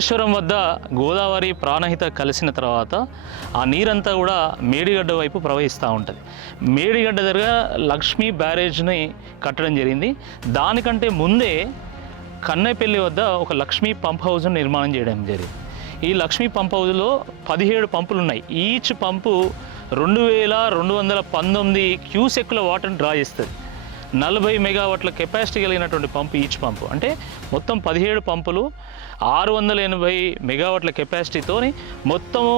కాళేశ్వరం వద్ద గోదావరి ప్రాణహిత కలిసిన తర్వాత ఆ నీరంతా కూడా మేడిగడ్డ వైపు ప్రవహిస్తూ ఉంటుంది. మేడిగడ్డ దగ్గర లక్ష్మీ బ్యారేజ్ని కట్టడం జరిగింది. దానికంటే ముందే కన్నెపల్లి వద్ద ఒక లక్ష్మీ పంప్ హౌస్ నిర్మాణం చేయడం జరిగింది. ఈ లక్ష్మీ పంప్ హౌస్లో 17 పంపులు ఉన్నాయి. ఈచ్ పంపు 2219 క్యూసెక్కుల వాటర్ని డ్రా చేస్తుంది. 40 మెగావాట్ల కెపాసిటీ కలిగినటువంటి పంపు ఈచ్ పంపు, అంటే మొత్తం 17 పంపులు 680 మెగావాట్ల కెపాసిటీతో మొత్తము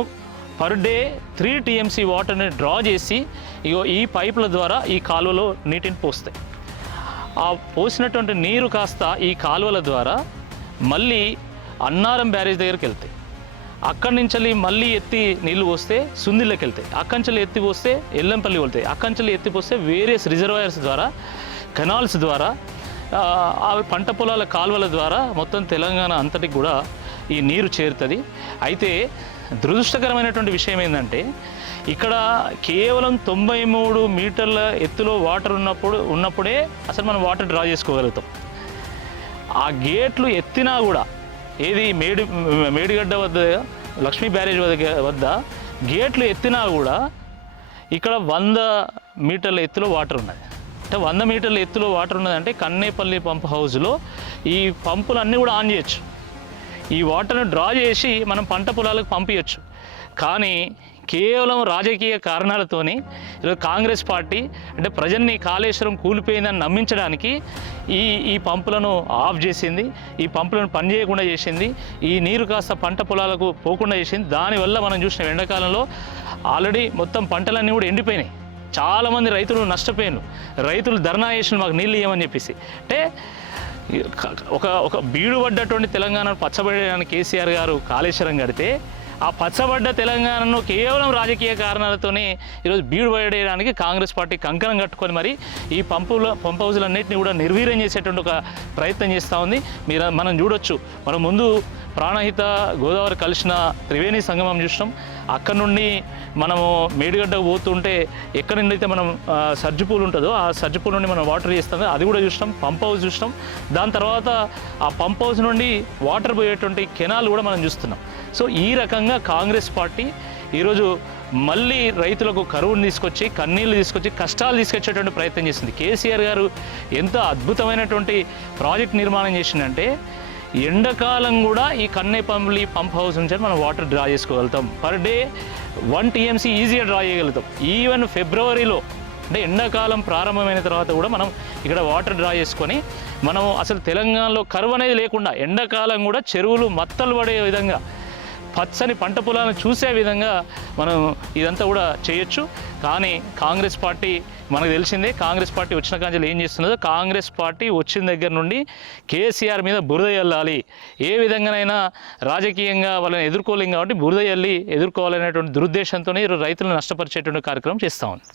పర్ డే 3 TMC వాటర్ని డ్రా చేసి ఈ పైపుల ద్వారా ఈ కాలువలో నీటిని పోస్తాయి. ఆ పోసినటువంటి నీరు కాస్త ఈ కాలువల ద్వారా మళ్ళీ అన్నారం బ్యారేజ్ దగ్గరికి వెళ్తాయి. అక్కడి నుంచి మళ్ళీ ఎత్తి నీళ్లు పోస్తే సుందిళ్ళకి వెళ్తాయి. అక్కడి నుంచి ఎత్తి పోస్తే ఎల్లంపల్లి వెళ్తాయి. అక్కడి నుంచి ఎత్తి పోస్తే వేరియస్ రిజర్వాయర్స్ ద్వారా, కెనాల్స్ ద్వారా, ఆ పంట పొలాల కాలువల ద్వారా మొత్తం తెలంగాణ అంతటికి కూడా ఈ నీరు చేరుతుంది. అయితే దురదృష్టకరమైనటువంటి విషయం ఏంటంటే ఇక్కడ కేవలం 93 మీటర్ల ఎత్తులో వాటర్ ఉన్నప్పుడే అసలు మనం వాటర్ డ్రా చేసుకోగలుగుతాం. ఆ గేట్లు ఎత్తినా కూడా ఏది మేడిగడ్డ వద్ద లక్ష్మీ బ్యారేజ్ వద్ద గేట్లు ఎత్తినా కూడా ఇక్కడ 100 మీటర్ల ఎత్తులో వాటర్ ఉన్నది. అంటే 100 మీటర్ల ఎత్తులో వాటర్ ఉన్నదంటే కన్నేపల్లి పంప్ హౌస్లో ఈ పంపులన్నీ కూడా ఆన్ చేయొచ్చు. ఈ వాటర్ను డ్రా చేసి మనం పంట పొలాలకు పంపించవచ్చు. కానీ కేవలం రాజకీయ కారణాలతోని ఈరోజు కాంగ్రెస్ పార్టీ అంటే ప్రజల్ని కాళేశ్వరం కూలిపోయిందని నమ్మించడానికి ఈ పంపులను ఆఫ్ చేసింది. ఈ పంపులను పనిచేయకుండా చేసింది. ఈ నీరు కాస్త పంట పొలాలకు పోకుండా చేసింది. దానివల్ల మనం చూసిన ఎండాకాలంలో ఆల్రెడీ మొత్తం పంటలన్నీ కూడా ఎండిపోయినాయి. చాలామంది రైతులు నష్టపోయినారు. రైతులు ధర్నా చేసిన మాకు నీళ్ళు ఇవ్వమని చెప్పేసి. అంటే ఒక బీడు పడ్డటువంటి తెలంగాణను పచ్చబడడానికి కేసీఆర్ గారు కాళేశ్వరం కడితే ఆ పచ్చబడ్డ తెలంగాణను కేవలం రాజకీయ కారణాలతోనే ఈరోజు బీడు పడేయడానికి కాంగ్రెస్ పార్టీ కంకణం కట్టుకొని మరి ఈ పంప్ హౌజులన్నింటినీ కూడా నిర్వీర్యం చేసేటువంటి ఒక ప్రయత్నం చేస్తూ ఉంది. మనం చూడొచ్చు. మనం ముందు ప్రాణహిత గోదావరి కలిసిన త్రివేణి సంగమం చూసినాం. అక్కడ నుండి మనము మేడిగడ్డకు పోతుంటే ఎక్కడి నుండి అయితే మనం సర్జిపూల్ ఉంటుందో ఆ సర్జిపూల్ నుండి మనం వాటర్ చేస్తాం, అది కూడా చూసినాం. పంప్ హౌస్ చూసినాం. దాని తర్వాత ఆ పంప్ హౌస్ నుండి వాటర్ పోయేటువంటి కెనాల్ కూడా మనం చూస్తున్నాం. సో ఈ రకంగా కాంగ్రెస్ పార్టీ ఈరోజు మళ్ళీ రైతులకు కరువును తీసుకొచ్చి, కన్నీళ్లు తీసుకొచ్చి, కష్టాలు తీసుకొచ్చేటువంటి ప్రయత్నం చేసింది. కేసీఆర్ గారు ఎంత అద్భుతమైనటువంటి ప్రాజెక్ట్ నిర్మాణం చేసిందంటే ఎండాకాలం కూడా ఈ కన్నేపల్లి పంప్ హౌస్ నుంచి మనం వాటర్ డ్రా చేసుకోగలుగుతాం. పర్ డే 1 TMC ఈజీగా డ్రా చేయగలుగుతాం. ఈవెన్ ఫిబ్రవరిలో అంటే ఎండాకాలం ప్రారంభమైన తర్వాత కూడా మనం ఇక్కడ వాటర్ డ్రా చేసుకొని మనం అసలు తెలంగాణలో కరువు అనేది లేకుండా ఎండాకాలం కూడా చెరువులు మత్తలు పడే విధంగా, పచ్చని పంట పొలాలను చూసే విధంగా మనం ఇదంతా కూడా చేయొచ్చు. కానీ కాంగ్రెస్ పార్టీ మనకు తెలిసిందే. కాంగ్రెస్ పార్టీ వచ్చిన కాంచెలు ఏం చేస్తున్నదో, కాంగ్రెస్ పార్టీ వచ్చిన దగ్గర నుండి కేసీఆర్ మీద బురద చల్లాలి, ఏ విధంగానైనా రాజకీయంగా వాళ్ళని ఎదుర్కోలేం కాబట్టి బురద చల్లి ఎదుర్కోవాలనేటువంటి దురుద్దేశంతోనే రైతులను నష్టపరిచేటువంటి కార్యక్రమం చేస్తూ ఉంది.